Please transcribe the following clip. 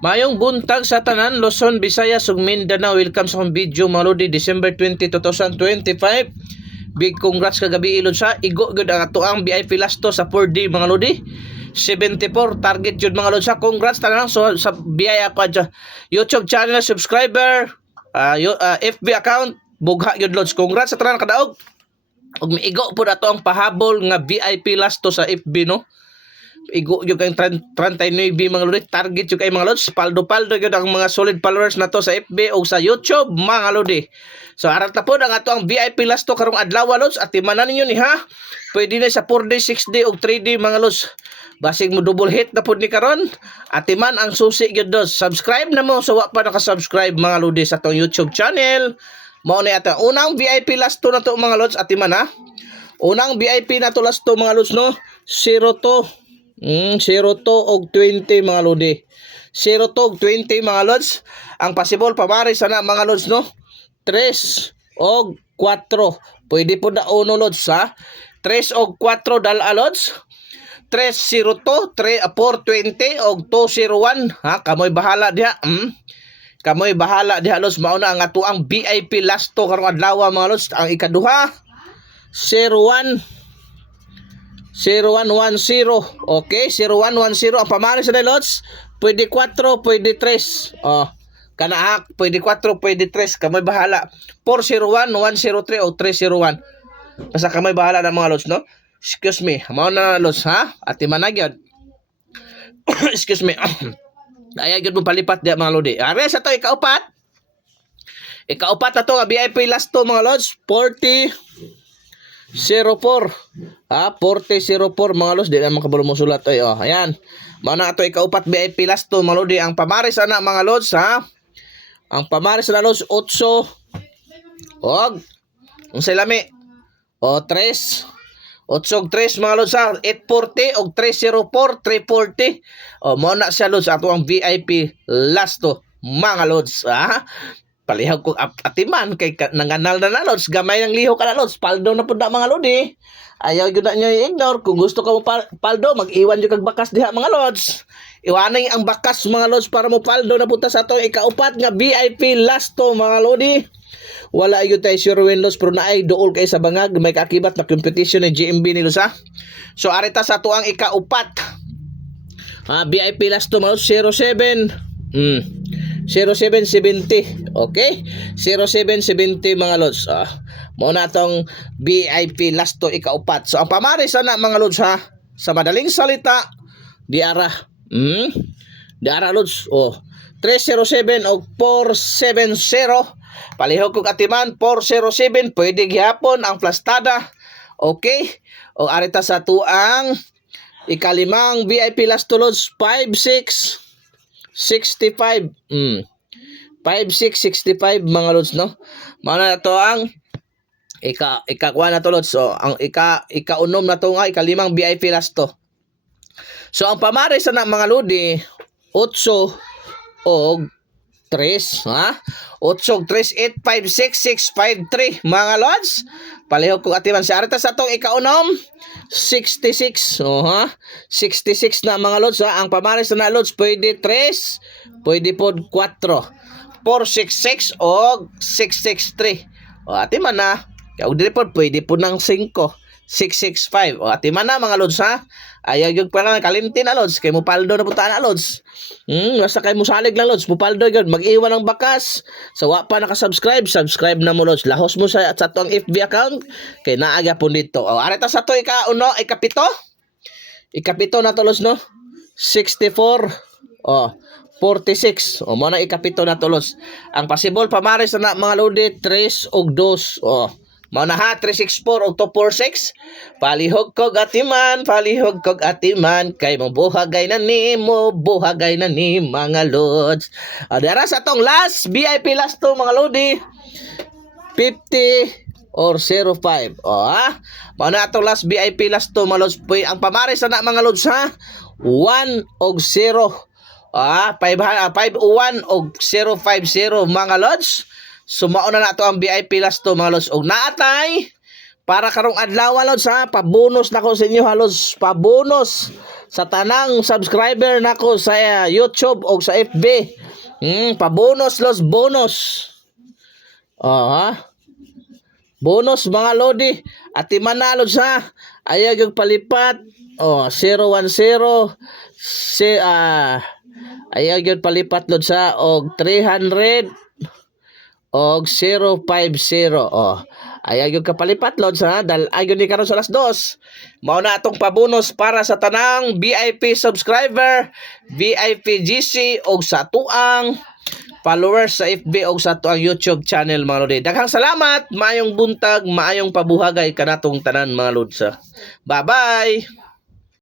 Mayong buntag sa tanan, Luzon, Visayas ug Mindanao. Welcome sa akong video mga lodi, December 20, 2025. Big congrats kagabi ilod sa igo gyud ang atoang VIP lasto sa 4D mga lodi. 74 target jud mga lodi sa congrats tanan sa biyaya pa dyan. YouTube channel subscriber, FB account bugha gyud lods. Congrats sa tanan kadaog. Ug miigo pud ato ang pahabol nga VIP lasto sa FB no. Igo yung kayong 39 mga lodi, target yung kay mga lods, paldo-paldo yun ang mga solid followers na to sa FB o sa YouTube mga lodi. So aral ta po ang ato ang VIP lasto karong adlaw lods, at timanan ninyo ni ha, pwede na sa 4D, 6D o 3D mga lods. Basig mo double hit na po ni karon, at timan ang susi yun dos. Subscribe na mo sa wa pa nakasubscribe mga lodi sa tong YouTube channel. Mao ni ata unang VIP lasto na to mga lods, at timan ha, unang VIP na to lasto mga lods no, 02 og 20 mga lodi. 02 og 20 mga lods. Ang possible pamari sana mga lods no. 3 og 4. Pwede po na uno lods ha. 3 og 4 dala lods. 302, 420 og 201 ha. Kamoy bahala diha. Kamoy bahala diha lods. Mao na ang ato ang VIP lasto karong adlaw mga lods. Ang ikaduha 0110. Okay, 0110 ang pamaris sa lods. Pwede 4, pwede 3. Kana pwede 4, pwede 3. Kamay bahala. 401, 103 o 301. Basta kamay bahala ng mga lods, no? Excuse me. Mao na lods, ha? At imanagyod. Excuse me. Ayagyod mo palipat diya mga lodi. Are sa to ikaupat. Ikaupat na to nga VIP last to mga lods. 4004. 4004 mga lods, di naman kabalo mo sulat ay ayan. Mao na ato ikaupat VIP last to mga lodi. Ang pamaris ana mga lods ha. Ang pamaris na lods 8 og unsay lami? 3 8 og 3 mga lods ha. 840 og 304 340. Mao na siya lods ato ang VIP last to mga lods ha. Palihog ko atiman kay nanganal na lods, gamay ng liho ka na lods, paldo na pud na mga lodi. Ayaw gyud na nyo i-ignore. Kung gusto ka mo paldo, mag-iwan jud kag bakas diha mga lods. Iwanay ang bakas mga lods para mo paldo na punta sa atong ikaupat nga VIP lasto mga lodi. Wala gyud tay sure win lods, pero naay duol kay sa bangag, may kakibat na competition ni GMB ni lods ha. So arita sa ato ang ikaupat VIP lasto mga lods 0770. Okay? 0770 mga lods. Mao na tong VIP lasto ikaupat. So ang pamaris na mga lods ha, sa madaling salita, diara. Diara lods. 307 o 470. Palihog kog atiman 407, pwede gihapon ang plastada. Okay? O arita sa tuang ikalimang VIP lasto lods 5665. 5665 mga lods no. Mao na to ang ikakuha na to lods. So ang ikaunom na to nga ikalimang VIP lasto. So ang pamaris na mga lodi 8 og 3 ha. 8 og 3 856 653 mga lods. Palihog kung atiman si arita sa tong ikaunom 66. 66 na mga lods ha. Ang pamaris na lods pwede 3, pwede pod 4. 466 o 663. Atiman na. Kaya dili pod pwede po ng 5. 665. Atiman na mga lods ha. Ayaw yung parang kalimtin na lods. Kaya mo paldo na puntaan na lods. Basta kayo mo salig lang lods. Mo paldo yun. Mag-iwan ng bakas. Sa wa pa nakasubscribe, subscribe na mo lods. Lahos mo sa tong FB account. Kaya naaga po dito. Arita sa to ikapito. Ikapito na to lods no. 64. 46. Mo na ikapito na to lods. Ang possible pamaris na mga lodi 3 og 2. Mao na ha 364 og 246. Palihog kog atiman kay mo buhagay na ni mga lods. Dara sa tong last VIP last to mga lodi 50 or 05. Mao na atong last VIP last to mga lods. Ang pamaris na mga lods ha 1 og 0. 501 og 050 mga lods. Sumao na to ang VIP last to mga lods. Og naatay para karong adlaw lods ha, pabonus na ko sa inyo ha lods, pabonus sa tanang subscriber nako sa YouTube o sa FB. Pa-bonus los bonus. Ha? Bonus mga lodi. At manalo sa ayag yung palipat. 010 ayag yung palipat lod sa og 300 og 050. Ayag yung kapalipat lod sa dal ayon ni karon sa alas 2. Mao na atong pabonus para sa tanang VIP subscriber, VIP GC og sa tuang followers sa FB o sa tuang YouTube channel mga lodi. Daghang salamat, maayong buntag, maayong pabuhagay kanatong tanan mga lodsa. Bye-bye.